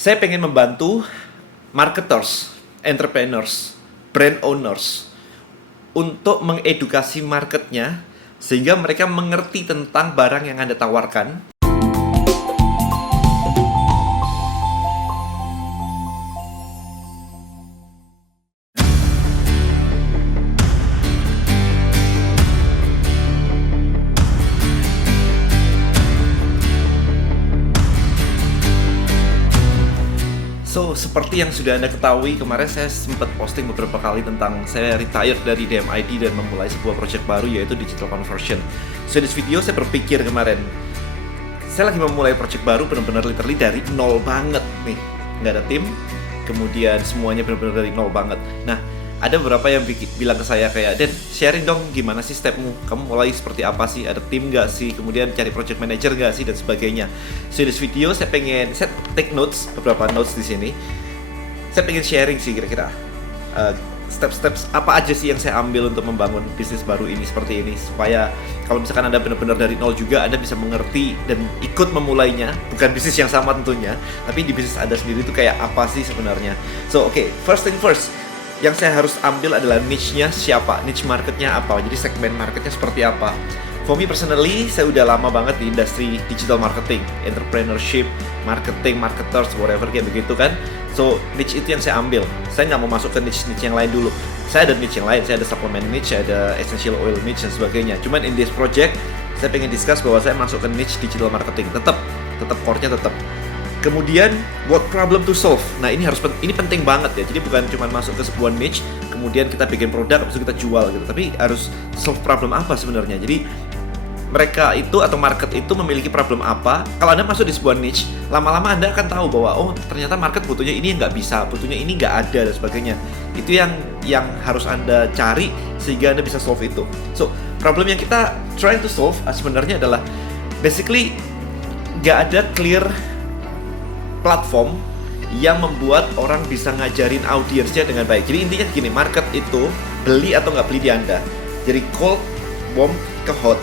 Saya pengen membantu marketers, entrepreneurs, brand owners untuk mengedukasi marketnya sehingga mereka mengerti tentang barang yang Anda tawarkan. So, seperti yang sudah Anda ketahui, kemarin saya sempat posting beberapa kali tentang saya retired dari DMID dan memulai sebuah project baru, yaitu Digital Conversion. So, di video saya berpikir kemarin, saya lagi memulai project baru benar-benar literally dari nol banget nih. Nggak ada tim, kemudian semuanya benar-benar dari nol banget. Nah, ada beberapa yang bilang ke saya kayak, "Den, sharing dong gimana sih stepmu? Kamu mulai seperti apa sih? Ada tim nggak sih? Kemudian cari project manager nggak sih? Dan sebagainya." So, di video saya take notes, beberapa notes di sini. Saya pengen sharing sih kira-kira step-step apa aja sih yang saya ambil untuk membangun bisnis baru ini seperti ini, supaya kalau misalkan Anda benar-benar dari nol juga, Anda bisa mengerti dan ikut memulainya. Bukan bisnis yang sama tentunya, tapi di bisnis Anda sendiri itu kayak apa sih sebenarnya. So, okay, first thing first, yang saya harus ambil adalah niche-nya siapa, niche marketnya apa, jadi segmen marketnya seperti apa. For me personally, saya udah lama banget di industri digital marketing, entrepreneurship, marketing, marketers, whatever kayak begitu kan. So, niche itu yang saya ambil. Saya nggak mau masuk ke niche yang lain dulu. Saya ada niche yang lain, saya ada supplement niche, ada essential oil niche dan sebagainya. Cuman in this project, saya pengen discuss bahwa saya masuk ke niche digital marketing. Tetap core-nya tetap. Kemudian, what problem to solve? Nah, ini penting banget ya. Jadi bukan cuma masuk ke sebuah niche, kemudian kita bikin produk, habis itu kita jual gitu. Tapi harus solve problem apa sebenarnya. Jadi mereka itu atau market itu memiliki problem apa. Kalau Anda masuk di sebuah niche, lama-lama Anda akan tahu bahwa oh, ternyata market butuhnya ini nggak bisa, butuhnya ini nggak ada dan sebagainya. Itu yang harus Anda cari sehingga Anda bisa solve itu. So, problem yang kita trying to solve sebenarnya adalah basically nggak ada clear platform yang membuat orang bisa ngajarin audiensnya dengan baik. Jadi intinya gini, market itu beli atau nggak beli di Anda. Jadi cold, warm, ke hot.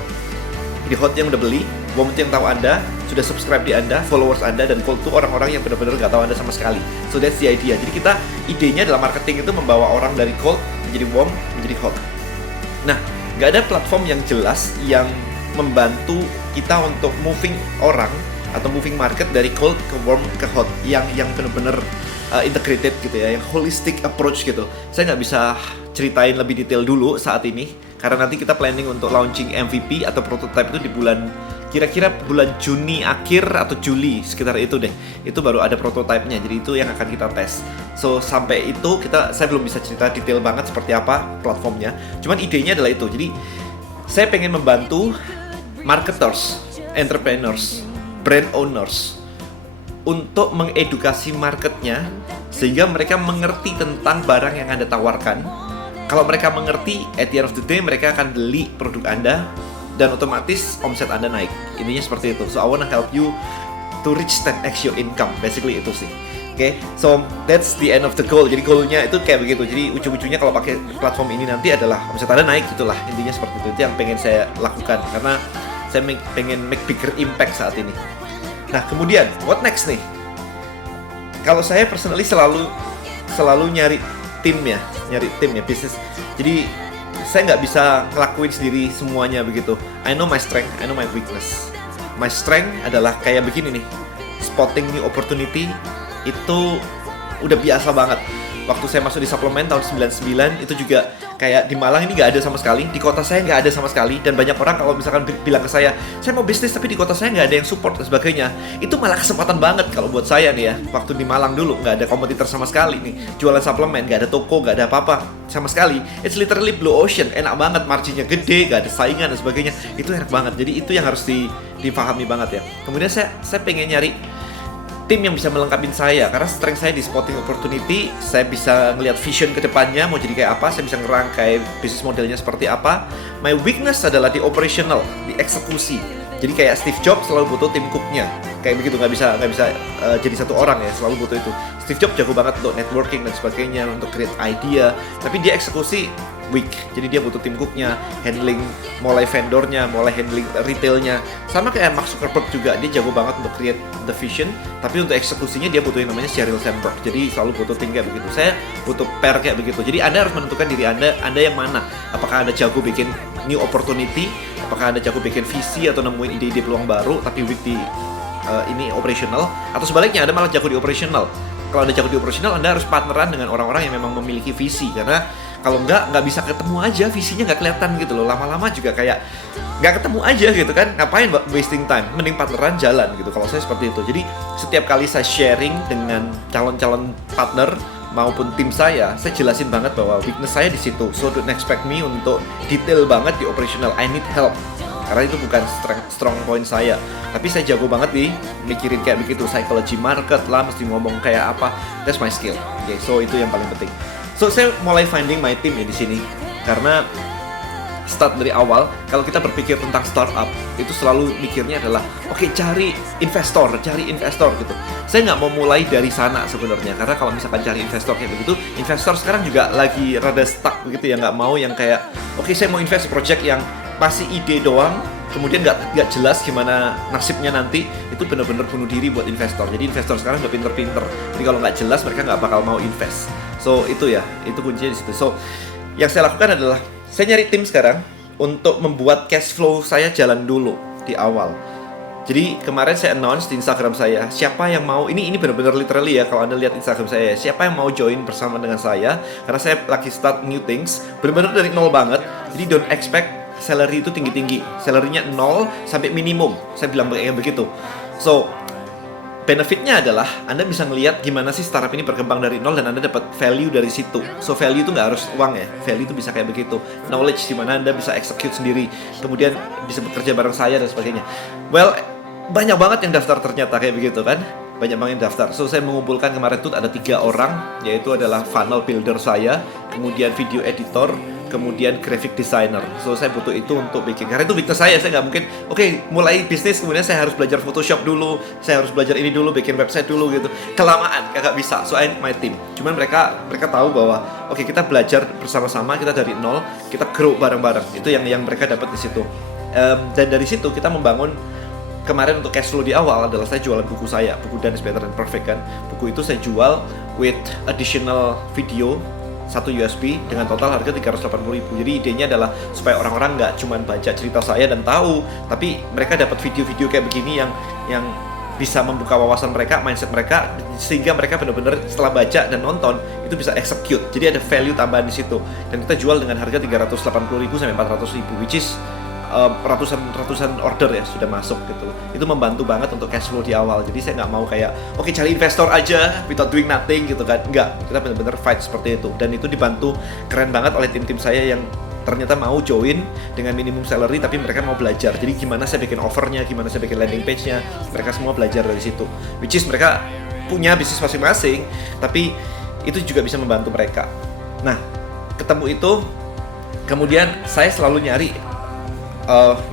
Jadi hot yang udah beli, warm itu yang tahu Anda, sudah subscribe di Anda, followers Anda, dan cold itu orang-orang yang benar-benar nggak tahu Anda sama sekali. So that's the idea. Jadi idenya dalam marketing itu membawa orang dari cold menjadi warm, menjadi hot. Nah, nggak ada platform yang jelas yang membantu kita untuk moving orang atau moving market dari cold ke warm ke hot yang benar-benar integrated gitu ya, yang holistic approach gitu. Saya nggak bisa ceritain lebih detail dulu saat ini karena nanti kita planning untuk launching MVP atau prototype itu di kira-kira bulan Juni akhir atau Juli sekitar itu deh. Itu baru ada prototipenya, jadi itu yang akan kita tes. So sampai itu saya belum bisa cerita detail banget seperti apa platformnya. Cuman idenya adalah itu. Jadi saya pengen membantu marketers, entrepreneurs, brand owners untuk mengedukasi marketnya sehingga mereka mengerti tentang barang yang Anda tawarkan. Kalau mereka mengerti, at the end of the day mereka akan beli produk Anda dan otomatis omset Anda naik. Intinya seperti itu. So I wanna help you to reach 10x your income. Basically itu sih. Oke, so that's the end of the goal. Jadi goalnya itu kayak begitu. Jadi ujung-ujungnya kalau pakai platform ini nanti adalah omset Anda naik gitulah. Intinya seperti itu. Itu yang pengen saya lakukan karena saya pengen make bigger impact saat ini. Nah, kemudian what next nih? Kalau saya personally selalu nyari tim ya bisnis. Jadi saya nggak bisa ngelakuin sendiri semuanya begitu. I know my strength, I know my weakness. My strength adalah kayak begini nih, spotting new opportunity itu udah biasa banget. Waktu saya masuk di suplemen tahun 99 itu juga kayak di Malang ini nggak ada sama sekali, di kota saya nggak ada sama sekali, dan banyak orang kalau misalkan bilang ke saya mau bisnis tapi di kota saya nggak ada yang support dan sebagainya, itu malah kesempatan banget kalau buat saya nih ya. Waktu di Malang dulu nggak ada kompetitor sama sekali nih, jualan suplemen, nggak ada toko, nggak ada apa-apa sama sekali. It's literally blue ocean, enak banget, marginnya gede, nggak ada saingan dan sebagainya, itu enak banget. Jadi itu yang harus dipahami banget ya. Kemudian saya pengen nyari tim yang bisa melengkapi saya, karena strength saya di spotting opportunity. Saya bisa ngelihat vision ke depannya mau jadi kayak apa, saya bisa ngerangkai bisnis modelnya seperti apa. My weakness adalah di operational, di eksekusi. Jadi kayak Steve Jobs selalu butuh tim cooknya, kayak begitu, nggak bisa jadi satu orang ya, selalu butuh itu. Steve Jobs jago banget untuk networking dan sebagainya, untuk create idea, tapi dia eksekusi week. Jadi dia butuh tim cooknya, handling mulai vendornya, mulai handling retailnya. Sama kayak Mark Zuckerberg juga, dia jago banget untuk create the vision, tapi untuk eksekusinya dia butuh yang namanya Sheryl Sandberg. Jadi selalu butuh tim kayak begitu. Saya butuh pair kayak begitu. Jadi Anda harus menentukan diri Anda yang mana. Apakah Anda jago bikin new opportunity, apakah Anda jago bikin visi atau nemuin ide-ide peluang baru, tapi with di ini operational, atau sebaliknya Anda malah jago di operational. Kalau Anda jago di operational, Anda harus partneran dengan orang-orang yang memang memiliki visi, karena kalau nggak bisa ketemu aja, visinya nggak kelihatan gitu loh. Lama-lama juga kayak nggak ketemu aja gitu kan, ngapain wasting time, mending partneran jalan gitu. Kalau saya seperti itu. Jadi setiap kali saya sharing dengan calon-calon partner maupun tim saya jelasin banget bahwa weakness saya di situ. So don't expect me untuk detail banget di operational, I need help. Karena itu bukan strong point saya. Tapi saya jago banget di mikirin kayak begitu, psychology market lah, mesti ngomong kayak apa. That's my skill. Okay, so itu yang paling penting. So saya mulai finding my team ya di sini. Karena start dari awal, kalau kita berpikir tentang startup, itu selalu mikirnya adalah oke, cari investor gitu. Saya nggak mau mulai dari sana sebenarnya, karena kalau misalkan cari investor kayak begitu, investor sekarang juga lagi rada stuck begitu ya, nggak mau yang kayak oke, saya mau invest project yang masih ide doang, kemudian nggak jelas gimana nasibnya nanti. Itu benar-benar bunuh diri buat investor. Jadi investor sekarang udah pinter-pinter, jadi kalau nggak jelas mereka nggak bakal mau invest. So itu ya, itu kuncinya di situ. So yang saya lakukan adalah saya nyari tim sekarang untuk membuat cash flow saya jalan dulu di awal. Jadi kemarin saya announce di Instagram saya, siapa yang mau, ini benar-benar literally ya, kalau Anda lihat Instagram saya, siapa yang mau join bersama dengan saya, karena saya lagi start new things, benar-benar dari nol banget. Jadi don't expect salary itu tinggi-tinggi, salary-nya 0 sampai minimum, saya bilang kayak begitu. So benefitnya adalah Anda bisa ngelihat gimana sih startup ini berkembang dari nol dan Anda dapat value dari situ. So value itu nggak harus uang ya, value itu bisa kayak begitu. Knowledge di mana Anda bisa execute sendiri, kemudian bisa bekerja bareng saya dan sebagainya. Well, banyak banget yang daftar ternyata kayak begitu kan. Banyak banget yang daftar. So saya mengumpulkan kemarin tuh ada 3 orang, yaitu adalah funnel builder saya, kemudian video editor, kemudian graphic designer. So saya butuh itu untuk bikin, karena itu weakness saya nggak mungkin mulai bisnis kemudian saya harus belajar Photoshop dulu, saya harus belajar ini dulu, bikin website dulu gitu, kelamaan, kagak bisa. So I need my team. Cuman mereka tahu bahwa kita belajar bersama-sama, kita dari nol, kita grow bareng-bareng. Itu yang mereka dapat di situ. Dan dari situ kita membangun. Kemarin untuk cash flow di awal adalah saya jualan buku saya, buku Done is Better Than Perfect kan. Buku itu saya jual with additional video 1 USB dengan total harga 380.000. Jadi idenya adalah supaya orang-orang nggak cuma baca cerita saya dan tahu, tapi mereka dapat video-video kayak begini yang bisa membuka wawasan mereka, mindset mereka, sehingga mereka benar-benar setelah baca dan nonton itu bisa execute. Jadi ada value tambahan di situ. Dan kita jual dengan harga 380.000 sampai 400.000, which is ratusan order ya sudah masuk gitu. Itu membantu banget untuk cash flow di awal. Jadi saya nggak mau kayak cari investor aja without doing nothing gitu kan. Enggak, kita benar-benar fight seperti itu. Dan itu dibantu keren banget oleh tim-tim saya yang ternyata mau join dengan minimum salary, tapi mereka mau belajar. Jadi gimana saya bikin offernya, gimana saya bikin landing page-nya, mereka semua belajar dari situ. Which is mereka punya bisnis masing-masing, tapi itu juga bisa membantu mereka. Nah, ketemu itu, kemudian saya selalu nyari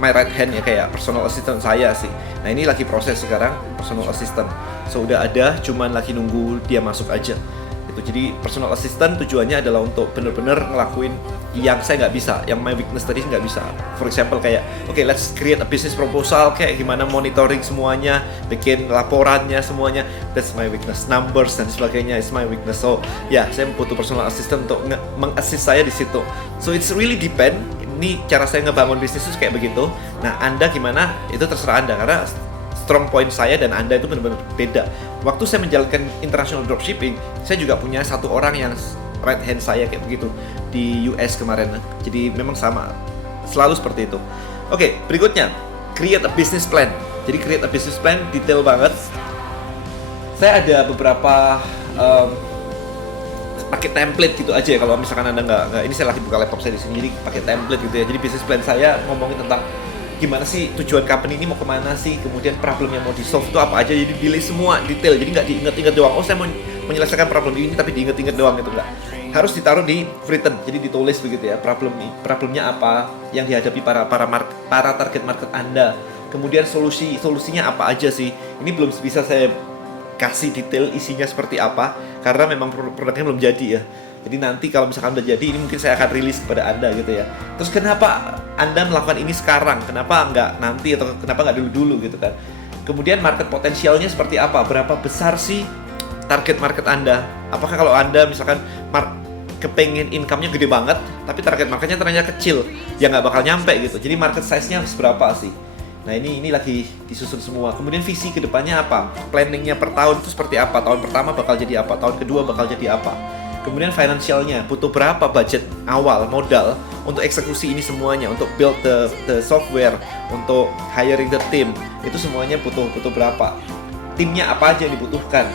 my right hand ya, kayak personal assistant saya sih. Nah ini lagi proses sekarang, personal assistant. So udah ada, cuman lagi nunggu dia masuk aja gitu. Jadi personal assistant tujuannya adalah untuk bener-bener ngelakuin yang saya nggak bisa, yang my weakness tadi nggak bisa. For example kayak, let's create a business proposal, kayak gimana monitoring semuanya, bikin laporannya semuanya, that's my weakness. Numbers dan sebagainya is my weakness. So saya butuh personal assistant untuk meng-assist saya di situ. So it's really depend. Ini cara saya ngebangun bisnis itu kayak begitu. Nah, Anda gimana? Itu terserah Anda, karena strong point saya dan Anda itu benar-benar beda. Waktu saya menjalankan international dropshipping, saya juga punya satu orang yang right hand saya kayak begitu di US kemarin. Jadi memang sama, selalu seperti itu. Oke, berikutnya create a business plan. Jadi create a business plan detail banget. Saya ada beberapa pakai template gitu aja ya, kalau misalkan Anda nggak, ini saya lagi buka laptop saya di sini, jadi pakai template gitu ya. Jadi business plan saya ngomongin tentang gimana sih tujuan company ini mau kemana sih, kemudian problem yang mau di solve itu apa aja, jadi list semua detail. Jadi nggak diingat-ingat doang, saya mau menyelesaikan problem ini tapi diingat-ingat doang gitu, nggak. Harus ditaruh di written, jadi ditulis begitu ya, problemnya apa yang dihadapi para target market Anda, kemudian solusinya apa aja sih. Ini belum bisa saya kasih detail isinya seperti apa, karena memang produknya belum jadi ya. Jadi nanti kalau misalkan udah jadi, ini mungkin saya akan rilis kepada Anda gitu ya. Terus kenapa Anda melakukan ini sekarang? Kenapa nggak nanti atau kenapa nggak dulu-dulu gitu kan? Kemudian market potensialnya seperti apa? Berapa besar sih target market Anda? Apakah kalau Anda misalkan kepengen income-nya gede banget, tapi target marketnya ternyata kecil, ya nggak bakal nyampe gitu. Jadi market size-nya seberapa sih? Nah ini lagi disusun semua. Kemudian visi kedepannya apa? Planningnya per tahun itu seperti apa? Tahun pertama bakal jadi apa? Tahun kedua bakal jadi apa? Kemudian financialnya, butuh berapa budget awal, modal untuk eksekusi ini semuanya, untuk build the software, untuk hiring the team, itu semuanya butuh berapa? Timnya apa aja yang dibutuhkan?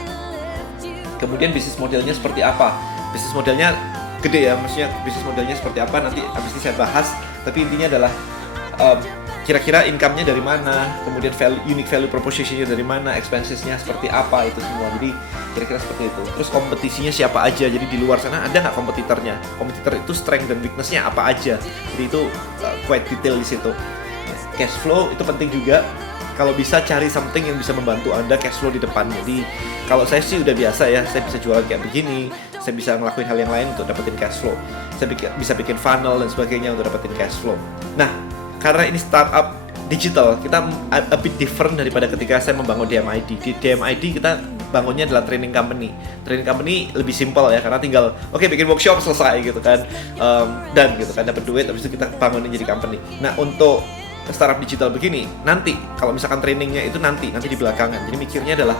Kemudian bisnis modelnya seperti apa? Bisnis modelnya gede ya, maksudnya bisnis modelnya seperti apa nanti habis ini saya bahas. Tapi intinya adalah kira-kira income-nya dari mana, kemudian unique value proposition-nya dari mana, expenses-nya seperti apa, itu semua. Jadi kira-kira seperti itu. Terus kompetisinya siapa aja, jadi di luar sana ada nggak kompetitornya, kompetitor itu strength dan weakness-nya apa aja. Jadi itu quite detail di situ. Cash flow itu penting juga. Kalau bisa cari something yang bisa membantu Anda cash flow di depan. Jadi kalau saya sih udah biasa ya, saya bisa jualan kayak begini, saya bisa ngelakuin hal yang lain untuk dapetin cash flow. Saya bisa bikin funnel dan sebagainya untuk dapetin cash flow. Nah, karena ini startup digital, kita a bit different daripada ketika saya membangun DMID. Di DMID kita bangunnya adalah training company. Training company lebih simpel ya, karena tinggal bikin workshop selesai gitu kan, dan gitu kan dapat duit, habis itu kita bangunin jadi company. Nah untuk startup digital begini, nanti kalau misalkan trainingnya itu nanti di belakangan. Jadi mikirnya adalah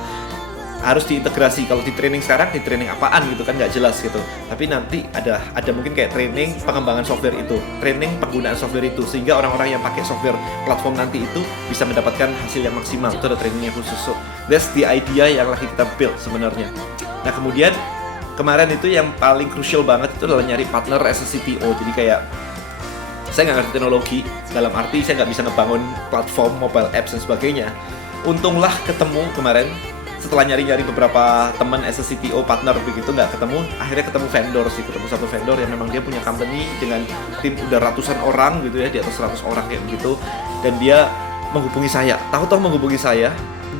harus diintegrasi. Kalau di training sekarang, di training apaan gitu kan nggak jelas gitu. Tapi nanti ada mungkin kayak training pengembangan software itu, training penggunaan software itu, sehingga orang-orang yang pakai software platform nanti itu bisa mendapatkan hasil yang maksimal. Itu ada trainingnya khusus. So that's the idea yang lagi kita build sebenarnya. Nah kemudian kemarin itu yang paling crucial banget itu adalah nyari partner as a CTO. Jadi kayak saya nggak ngerti teknologi, dalam arti saya nggak bisa ngebangun platform mobile apps dan sebagainya. Untunglah ketemu kemarin, setelah nyari-nyari beberapa teman as a CTO partner begitu, nggak ketemu, akhirnya ketemu vendor sih, ketemu satu vendor yang memang dia punya company dengan tim udah ratusan orang gitu ya, di atas 100 orang kayak begitu. Dan dia menghubungi saya, tahu-tahu menghubungi saya,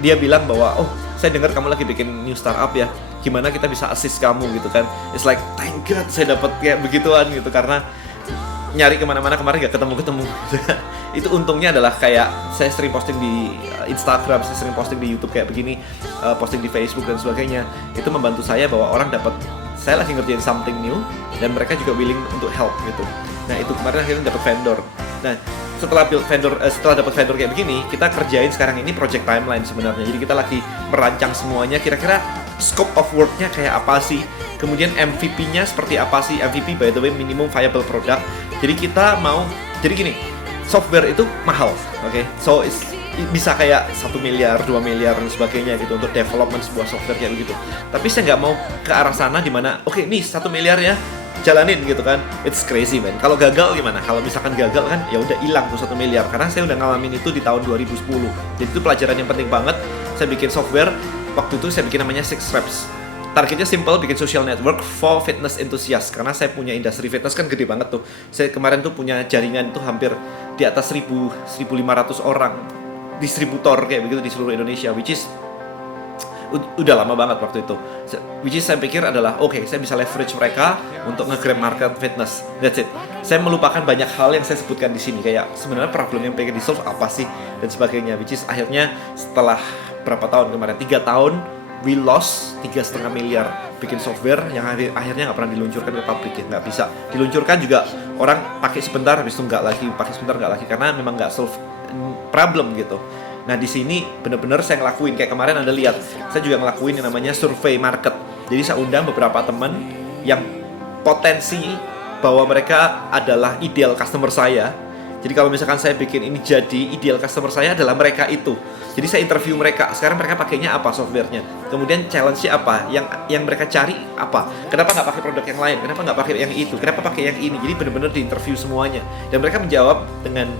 dia bilang bahwa saya dengar kamu lagi bikin new startup ya, gimana kita bisa assist kamu gitu kan. It's like thank God saya dapat kayak begituan gitu, karena nyari kemana-mana kemarin gak ketemu-ketemu. Itu untungnya adalah kayak saya sering posting di Instagram, saya sering posting di YouTube kayak begini, posting di Facebook dan sebagainya. Itu membantu saya bahwa orang dapat, saya lagi ngerjain something new dan mereka juga willing untuk help gitu. Nah itu kemarin akhirnya dapat vendor. Nah setelah dapat vendor kayak begini, kita kerjain sekarang ini project timeline sebenarnya. Jadi kita lagi merancang semuanya, kira-kira scope of work-nya kayak apa sih, kemudian MVP-nya seperti apa sih. MVP by the way minimum viable product. Jadi kita mau, jadi gini, software itu mahal, oke? So bisa kayak 1 miliar, 2 miliar dan sebagainya gitu untuk development sebuah software kayak begitu. Tapi saya nggak mau ke arah sana dimana, nih 1 miliar ya, jalanin gitu kan. It's crazy man. Kalau gagal gimana? Kalau misalkan gagal kan ya udah hilang tuh 1 miliar. Karena saya udah ngalamin itu di tahun 2010. Jadi itu pelajaran yang penting banget. Saya bikin software, waktu itu saya bikin namanya 6 Reps. Targetnya simple, bikin social network for fitness enthusiast. Karena saya punya industri fitness kan gede banget tuh. Saya kemarin tuh punya jaringan tuh hampir di atas 1.500 orang distributor kayak begitu di seluruh Indonesia, which is udah lama banget waktu itu. Which is saya pikir adalah saya bisa leverage mereka untuk nge-grab market fitness. That's it. Saya melupakan banyak hal yang saya sebutkan di sini, kayak sebenarnya problem yang pengen di-solve apa sih dan sebagainya. Which is akhirnya setelah berapa tahun kemarin, 3 tahun, we lost 3,5 miliar bikin software yang akhirnya nggak pernah diluncurkan ke publik ya. Nggak bisa diluncurkan juga, orang pakai sebentar habis itu nggak lagi, pakai sebentar nggak lagi, karena memang nggak solve problem gitu. Nah di sini benar-benar saya ngelakuin, kayak kemarin Anda lihat, saya juga ngelakuin yang namanya survei market. Jadi saya undang beberapa teman yang potensi bahwa mereka adalah ideal customer saya. Jadi kalau misalkan saya bikin ini jadi ideal customer saya adalah mereka itu. Jadi saya interview mereka, sekarang mereka pakainya apa softwarenya, kemudian challenge-nya apa, yang mereka cari apa, kenapa nggak pakai produk yang lain, kenapa nggak pakai yang itu, kenapa pakai yang ini. Jadi benar-benar diinterview semuanya dan mereka menjawab dengan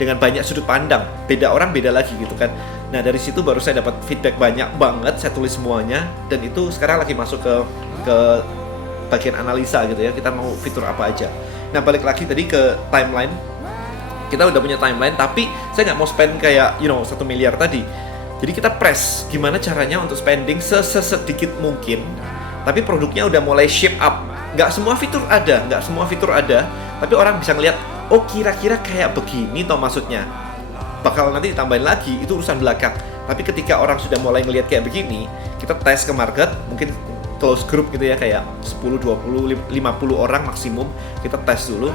banyak sudut pandang, beda orang beda lagi gitu kan. Nah dari situ baru saya dapat feedback banyak banget, saya tulis semuanya dan itu sekarang lagi masuk ke bagian analisa gitu ya, kita mau fitur apa aja. Nah balik lagi tadi ke timeline. Kita udah punya timeline, tapi saya nggak mau spend kayak 1 miliar tadi. Jadi kita press gimana caranya untuk spending sedikit mungkin, tapi produknya udah mulai shape up. Nggak semua fitur ada, tapi orang bisa ngeliat, oh kira-kira kayak begini toh maksudnya. Bakal nanti ditambahin lagi, itu urusan belakang. Tapi ketika orang sudah mulai ngeliat kayak begini, kita tes ke market, mungkin close group gitu ya, kayak 10, 20, 50 orang maksimum, kita tes dulu.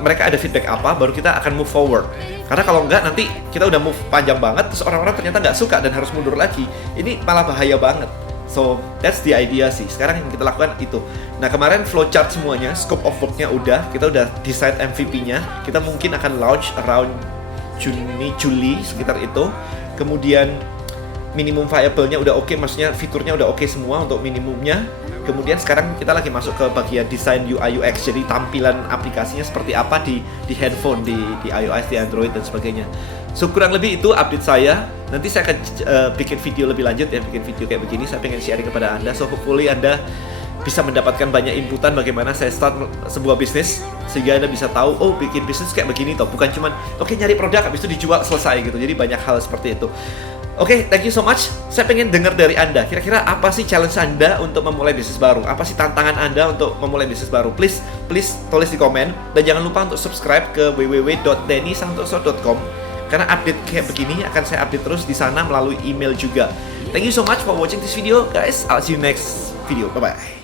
Mereka ada feedback apa, baru kita akan move forward. Karena kalau enggak, nanti kita udah move panjang banget, terus orang-orang ternyata nggak suka dan harus mundur lagi. Ini malah bahaya banget. So, that's the idea sih. Sekarang yang kita lakukan itu. Nah, kemarin flowchart semuanya, scope of work-nya udah, kita udah decide MVP-nya. Kita mungkin akan launch around Juli, sekitar itu. Kemudian minimum viable-nya udah oke, maksudnya fiturnya udah oke semua untuk minimumnya. Kemudian sekarang kita lagi masuk ke bagian desain UI UX, jadi tampilan aplikasinya seperti apa di handphone, di iOS, di Android dan sebagainya. So kurang lebih itu update saya. Nanti saya akan bikin video lebih lanjut ya, bikin video kayak begini. Saya pengen sharing kepada Anda, so hopefully Anda bisa mendapatkan banyak inputan bagaimana saya start sebuah bisnis, sehingga Anda bisa tahu, oh bikin bisnis kayak begini toh, bukan cuman oke, nyari produk habis itu dijual selesai gitu. Jadi banyak hal seperti itu. Oke, thank you so much. Saya pengen dengar dari Anda. Kira-kira apa sih challenge Anda untuk memulai bisnis baru? Apa sih tantangan Anda untuk memulai bisnis baru? Please tulis di komen. Dan jangan lupa untuk subscribe ke www.dennysantoso.com. Karena update kayak begini akan saya update terus di sana melalui email juga. Thank you so much for watching this video, guys. I'll see you next video. Bye-bye.